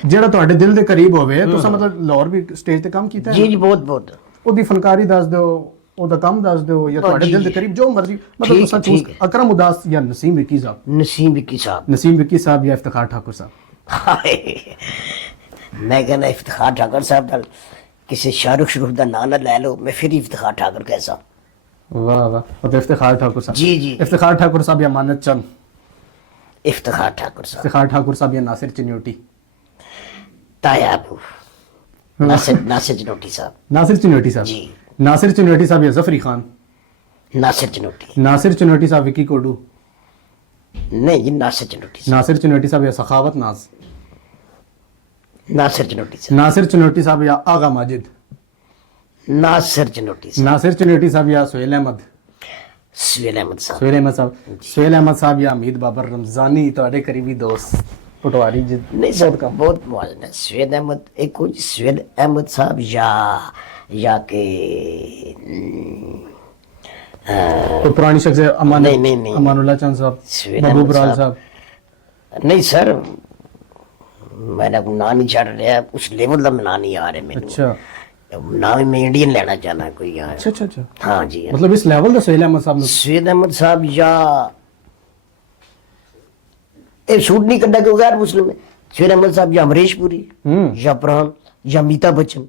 ਜਿਹੜਾ ਤੁਹਾਡੇ ਦਿਲ ਦੇ ਕਰੀਬ ਹੋਵੇ ਤੁਸੀਂ ਮਤਲਬ ਲਾਹੌਰ ਵੀ ਸਟੇਜ ਤੇ ਕੰਮ ਕੀਤਾ ਹੈ ਜੀ ਜੀ ਬਹੁਤ ਬਹੁਤ ਉਹਦੀ ਫਨਕਾਰੀ ਦੱਸ ਦਿਓ ਉਹਦਾ ਕੰਮ ਦੱਸ ਦਿਓ ਜਾਂ ਤੁਹਾਡੇ ਦਿਲ ਦੇ ਕਰੀਬ ਜੋ ਮਰਜ਼ੀ ਮਤਲਬ ਠੀਕ ਤੁਸੀਂ ਠੀਕ ਚੂਜ਼ ਅਕਰਮ ਉਦਾਸ ਜਾਂ ਨਸੀਮ ਵਿਕੀ ਸਾਹਿਬ ਨਸੀਮ ਵਿੱਕੀ ਸਾਹਿਬ ਨਸੀਮ ਵਿਕੀ ਸਾਹਿਬ ਜਾਂ ਇਫਤਖਾਰ ਠਾकुर ਸਾਹਿਬ ਹਾਏ ਮੈਂ ਕਹਿੰਦਾ ਇਫਤਖਾਰ ਠਾਕੁਰ ਸਾਹਿਬ ਦਾ ਕਿਸੇ ਸ਼ਾਹਰੁਖ ਸ਼ਰੂਫ ਦਾ ਨਾਂ ਨਾ ਲੈ ਲਓ ਮੈਂ ਫਿਰ ਇਫਤਖਾਰ ਠਾਕੁਰ ਕਹਿਸਾ ਵਾਹ ਵਾਹ ਮਤਲਬ ਇਫਤਖਾਰ ਠਾकुर ਸਾਹਿਬ ਜੀ ਜੀ ਇਫਤਖਾਰ ਠਾकुर ਸਾਹਿਬ ਜਾਂ ਮਾਨਤ ਚੰਦ इफ्तिखार ठाकुर साहब इफ्तिखार ठाकुर साहब या नासिर चिन्योटी ताया अबू नासिर जनोटी साहब नासिर चिन्योटी साहब जी नासिर चिन्योटी साहब या जफरी खान नासिर जनोटी नासिर चिन्योटी साहब विकी कोडू नहीं ये नासिर जनोटी साहब नासिर चिन्योटी साहब या सखावत नाज नासिर जनोटी साहब नासिर चिन्योटी साहब या आगा माजिद नासिर जनोटी साहब नासिर चिन्योटी साहब या सुहेल अहमद सुहेल अहमद साहब सुहेल अहमद साहब या हमीद बाबर रमजानी ਤੁਹਾਡੇ ਕਰੀਬੀ ਦੋਸਤ ਪਟਵਾਰੀ ਜੀ नहीं सर बहुत मौजूद है सुहेल अहमद एक कुछ सुहेल अहमद साहब या के तो पुरानी शख्स है अमान नहीं। अमानुल्लाह चंद साहब सुहेल महबूब अहमद राल साहब। साहब नहीं सर मैंने अपना नाम नहीं छड़ रहा उस लेवल का मैं नाम नहीं आ रहे मेरे अच्छा नाम मैं इंडियन लेना चाहना कोई यहाँ अच्छा अच्छा अच्छा हाँ जी हाँ। मतलब इस लेवल ਦਾ ਸੁਹੇਲ ਅਹਿਮਦ ਸਾਹਿਬ ਨੂੰ सुहेल अहमद साहब या ये शूट नहीं करना क्यों गैर मुस्लिम है सुहेल अहमद साहब या अमरीश पुरी या प्राण या अमिताभ बच्चन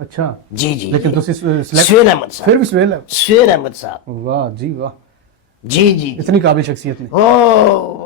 अच्छा जी जी लेकिन ਤੁਸੀਂ select- सुहेल अहमद साहब फिर भी सुहेल है सुहेल अहमद साहब वाह जी वाह जी जी इतनी काबिल शख्सियत ने ओ